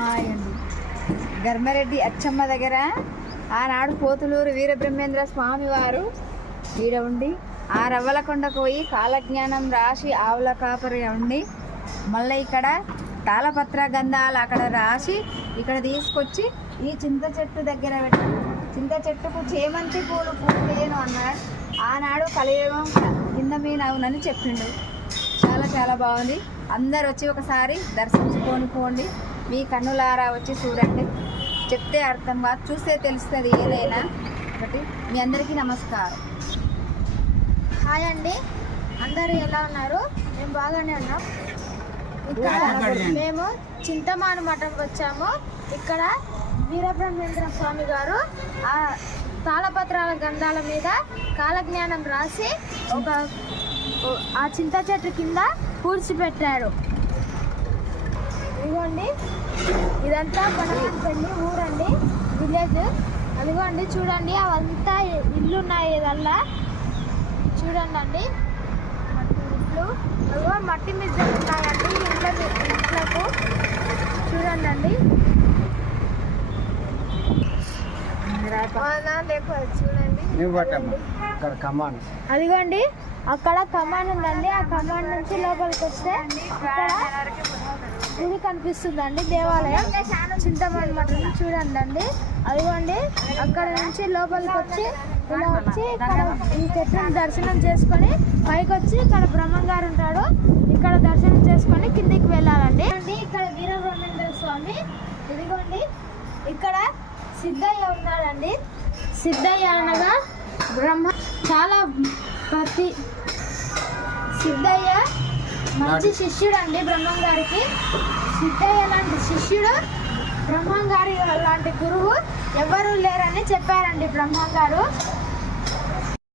Hi అండి. ధర్మారెడ్డి అచ్చమ్మ దగ్గర ఆనాడు పోతులూరు వీరబ్రహ్మేంద్ర స్వామి వారు ఈడ ఉండి ఆ రవ్వలకొండకు పోయి కాలజ్ఞానం రాసి ఆవుల కాపరి ఉండి మళ్ళీ ఇక్కడ తాళపత్ర గంధాలు అక్కడ రాసి ఇక్కడ తీసుకొచ్చి ఈ చింత చెట్టు దగ్గర పెట్టి చింత చెట్టుకు చేమంతి పూలు పూలేను అన్నాడు. ఆనాడు కలియుగం కింద మీద అవునని చెప్పిండు. చాలా చాలా బాగుంది. అందరు వచ్చి ఒకసారి దర్శించుకొని పోండి. మీ కన్నులారా వచ్చి చూడండి. చెప్తే అర్థం కాదు, చూస్తే తెలుస్తుంది ఏదైనా ఒకటి. మీ అందరికీ నమస్కారం. హాయ్ అండి, అందరూ ఎలా ఉన్నారు? మేము బాగానే ఉన్నాం. ఇక్కడ మేము చింతమాను మఠంకి వచ్చాము. ఇక్కడ వీరబ్రహ్మేంద్ర స్వామి గారు ఆ తాళపత్రాల గంధాల మీద కాలజ్ఞానం రాసి ఆ చింత చెట్టు కింద పూడ్చిపెట్టారు. ఇదిగోండి, ఇదంతా కొనపల్లి ఊరండి, విలేజ్. అదిగోండి చూడండి, అవంతా ఇల్లు ఉన్నాయి. ఇదల్లా చూడండి అండి, మట్టి ఇల్లు. అదిగో మట్టి మిద్దెలు ఉన్నాయండి ఇంట్లకు. చూడండి అండి, చూడండి. అదిగోండి అక్కడ కమాన్ ఉందండి. ఆ కమాన్ నుంచి లోపలికి వస్తే గుడి కనిపిస్తుందండి, దేవాలయం చింతమణి మఠం. చూడండి అండి, అదిగోండి అక్కడ నుంచి లోపలికి వచ్చి ఇలా వచ్చి ఇక్కడ ఈ చెట్టుని దర్శనం చేసుకొని పైకి వచ్చి ఇక్కడ బ్రహ్మం గారు ఉంటాడు. ఇక్కడ దర్శనం చేసుకొని కిందికి వెళ్ళాలండి. ఇక్కడ వీరబ్రహ్మేంద్ర స్వామి. ఇదిగోండి ఇక్కడ సిద్ధయ్య ఉన్నాడండి. సిద్ధయ్య అనగా బ్రహ్మ చాలా సిద్ధయ్య మంచి శిష్యుడు అండి బ్రహ్మం గారికి. సిద్ధయ్య లాంటి శిష్యుడు, బ్రహ్మం గారి లాంటి గురువు ఎవరూ లేరని చెప్పారండి బ్రహ్మం గారు.